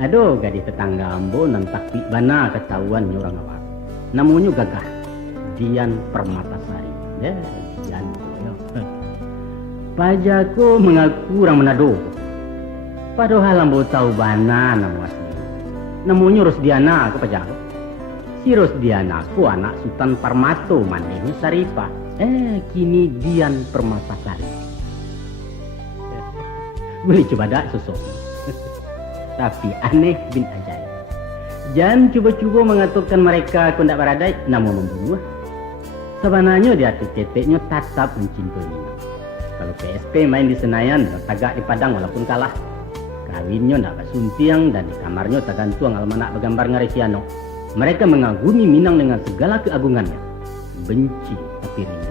Aduh, gadis tetangga ambo nan takpi bana ketahuan orang awak. Namanya gagah Dian Permatasari. Ya, Dian. Ya. Pajaku mengaku orang Manado. Padahal ambo tahu bana nama asli. Namanya Rosdiana ke pajaku. Si Rosdiana ku anak Sultan Parmato maneh Saripah. Kini Dian Permatasari. Boleh coba dak sosok. Tapi aneh bin ajaib. Jangan cuba-cuba mengatakan mereka aku tidak beradai, namun membunuh. Sebenarnya di hati keteknya tetap mencintai Nina. Kalau PSP main di Senayan, tagak di Padang walaupun kalah. Kawinnya tidak bersuntiang dan di kamarnya tergantung almanak bergambar Ngaresiano. Mereka mengagumi Minang dengan segala keagungannya. Benci tapi rindu.